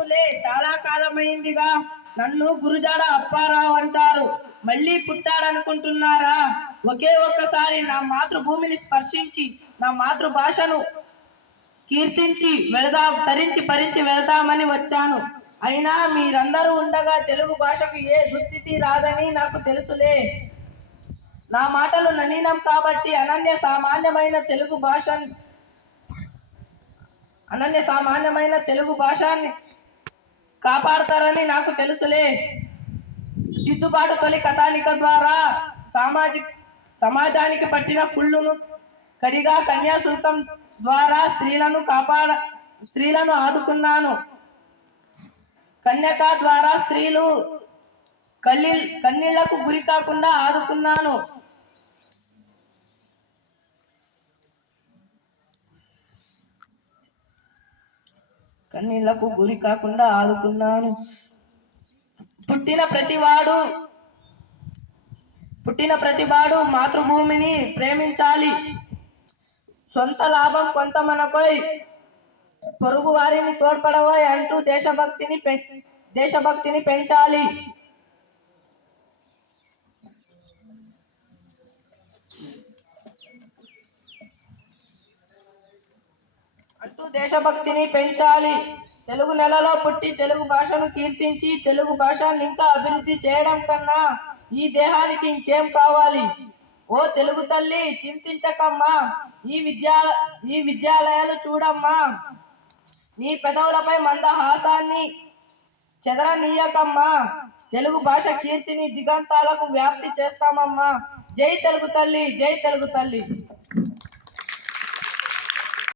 అవునులే చాలా కాలమైందిగా. నన్ను గురుజాడ అప్పారావు అంటారు. మళ్ళీ పుట్టాడనుకుంటున్నారా? ఒకే ఒక్కసారి నా మాతృభూమిని స్పర్శించి నా మాతృభాషను కీర్తించి వెళదాం తరించి పరించి వెళదామని వచ్చాను. అయినా మీరందరూ ఉండగా తెలుగు భాషకు ఏ దుస్థితి రాదని నాకు తెలుసులే. నా మాటలు ననీనం కాబట్టి అనన్య సామాన్యమైన తెలుగు భాష అనన్య సామాన్యమైన తెలుగు భాషాన్ని కాపాడతారని నాకు తెలుసులే. దిద్దుబాటు తొలి కథానిక ద్వారా సామాజిక సమాజానికి పట్టిన కుళ్ళును కడిగా కన్యాశుల్కం ద్వారా స్త్రీలను కాపాడ స్త్రీలను ఆదుకున్నాను. కన్యక ద్వారా స్త్రీలు కళ్ళి కన్నీళ్ళకు గురి కాకుండా ఆదుకున్నాను. కన్నీళ్ళకు గురి కాకుండా ఆదుకున్నాను. పుట్టిన ప్రతివాడు పుట్టిన ప్రతివాడు మాతృభూమిని ప్రేమించాలి. సొంత లాభం కొంత మనకోయ్. పొరుగు వారిని తోడ్పడవోయ్ అంటూ దేశభక్తిని పె- దేశభక్తిని పెంచాలి. అంటూ దేశభక్తిని పెంచాలి. తెలుగు నెలలో పుట్టి తెలుగు భాషను కీర్తించి తెలుగు భాషను ఇంకా అభివృద్ధి చేయడం కన్నా ఈ దేహానికి ఇంకేం కావాలి? ఓ తెలుగు తల్లి చింతించకమ్మా. ఈ విద్యా ఈ విద్యాలయాలు చూడమ్మా. నీ పెదవులపై మందహాసాన్ని చెదరనీయకమ్మా. తెలుగు భాష కీర్తిని దిగంతాలకు వ్యాప్తి చేస్తామమ్మా. జై తెలుగు తల్లి జై తెలుగు తల్లి.